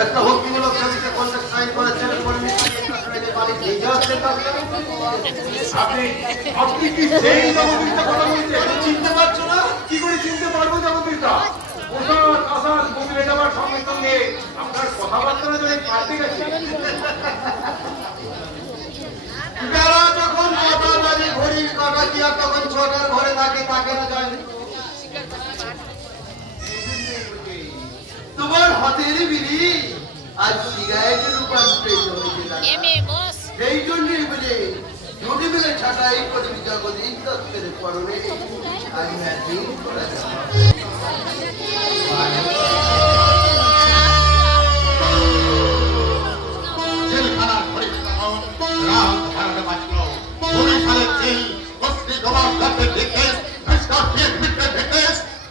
একটা ভক্তিমূলক ছবিতে কন্ট্রাক্ট সাইন করেছেন আপনি আপনি কি সেই জগদীশটা কথা বলছেন? চিনতে পারছো না? কি করে চিনতে পারবো জগদীশটা? ওষুধ আসাদ বদলে যাওয়ার সঙ্গে সঙ্গে আপনার কথাবার্তা যদি পাল্টে গেছে। বেলা যখন 9টা বাজে ঘড়ির কাঁটা দিয়া তখন 6টার ঘরে থাকে তাকে না যায় তোমার হাতের বিড়ি আর সিগারেটে রূপান্তরিত হয়েছে সেই জন্যই বুঝে দুটি মিলে ছাটাই করে জগদীশ দত্তের পরনে আজ ম্যাচিং করা যাবে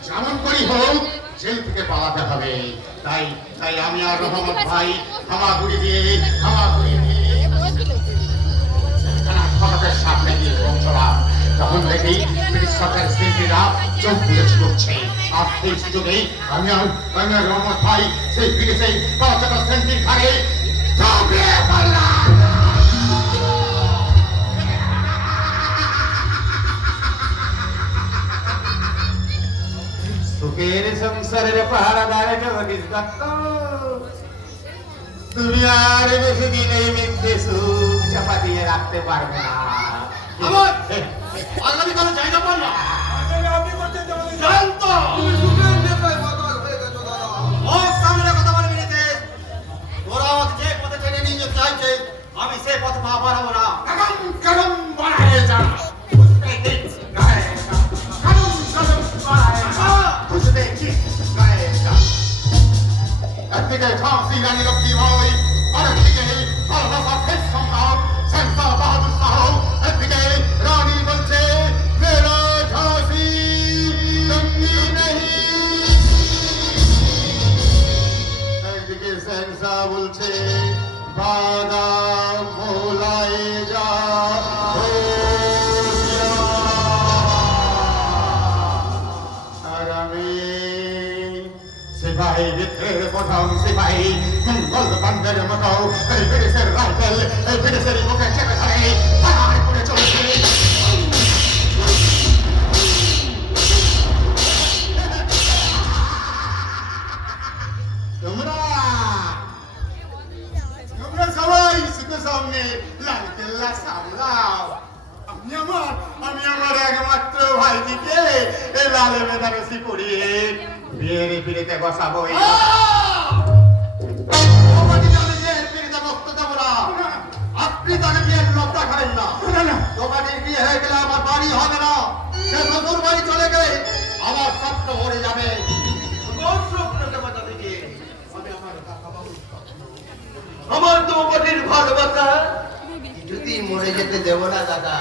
যেমন করি হোক জেল থেকে পালাতে হবে। তাই তাই আমি আর রহমত ভাই হামাগুড়ি দিয়ে ফটকের সামনে গিয়ে পৌঁছলাম। তখন দেখি ব্রিটিশ সরকারের শিল্পীরা চোখ বুঝে ছুটছে। আর সেই সুযোগেই আমি আর রহমত ভাই সেই ব্রিটিশের কলকাতা সেন্ট্রির ঘাড়ে ঝাঁপিয়ে পড়লাম। সুখের সংসারের পাহারাদার জগদীশ দত্ত দুনিয়ার বেশি দিন এই মিথ্যে সুখ চাপা দিয়ে রাখতে পারবে না। আগামীকালে জায়গা পান না আপনি করছেন জানতো তুমি সুখের নেশায় মাতাল হয়ে গেছো দাদা মুখ সামনে কথা বলবি না তোরা আমাকে যে পথে টেনে নিয়ে যেতে চাইছে আমি সেই পথে পা বাড়াবো না কদম বাড়ায় যা একদিকে ঝাঁসি রানী লক্ষ্মীবাঈ, আরেকদিকে কলকাতার শেষ সম্রাট শেরশাহ বাহাদুর শাহ। একদিকে রানী বলছে মেরা ঝাঁসি লক্ষ্মী নেহি, একদিকে শেরশাহ বলছে বাদাম ভোলায় যা সিপাহী বিদ্রোহের প্রথম সিপাহী মঙ্গলবন্ধের মতো এই ব্রিটিশের রাইফেল এই ব্রিটিশের বুকে চেপে ধরে পাহাড় করে চলছে। তোমরা সবাই শুধু সামনে লাল কেল্লা সামলাও। আমি আমার একমাত্র ভাইজিকে এই লাল বেনারসি পরিয়ে বিয়ের পিড়িতে বসাবো। আপনি তাকে বিয়ের লব্ধা খাবেন না তোমাদের বিয়ে হয়ে গেলে আমার বাড়ি হবে না সে শ্বশুর বাড়ি চলে গেলে আমার স্বপ্ন মরে যাবে আমার তোমাদের ভালোবাসা কিছুতেই মরে যেতে দেব না দাদা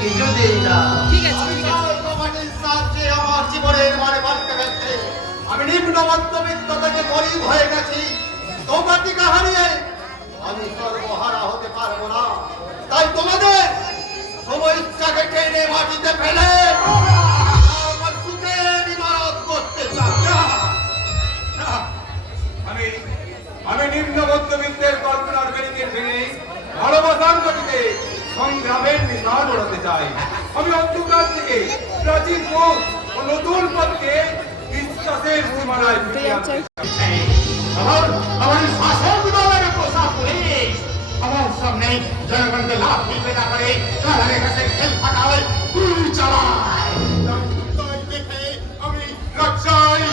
কিছুতেই না তোমাদের সাথে আমার জীবনের মানে পাল্টে গেছে আমি নিম্ন মধ্যবিত্ত থেকে গরিব হয়ে গেছি তোমাটিকে হারিয়ে আমি সর্বহারা হতে পারবো না তাই তোমাদের সময় ইচ্ছাকে টেনে মাটিতে ফেলে আমার সুখের ইমারত করতে চাই আমি নিম্ন মধ্যবিত্তের কল্পনার বেড়িকে ভেঙে ভালোবাসার গতিতে সংগ্রামের নিশান ওড়াতে চাই। আমি অন্ধকার থেকে প্রাচীন পথ ও নতুন পথকে বিশ্বাসের সীমানায় ফিরিয়ে আনতে চাই। আমার শাসক দলের পোশাক পুলিশ আমার সামনে জনগণকে লাভ মিলবে না করে কালারের কাছে খেল ফাটায় গুলি চালায়। আমি লজ্জায়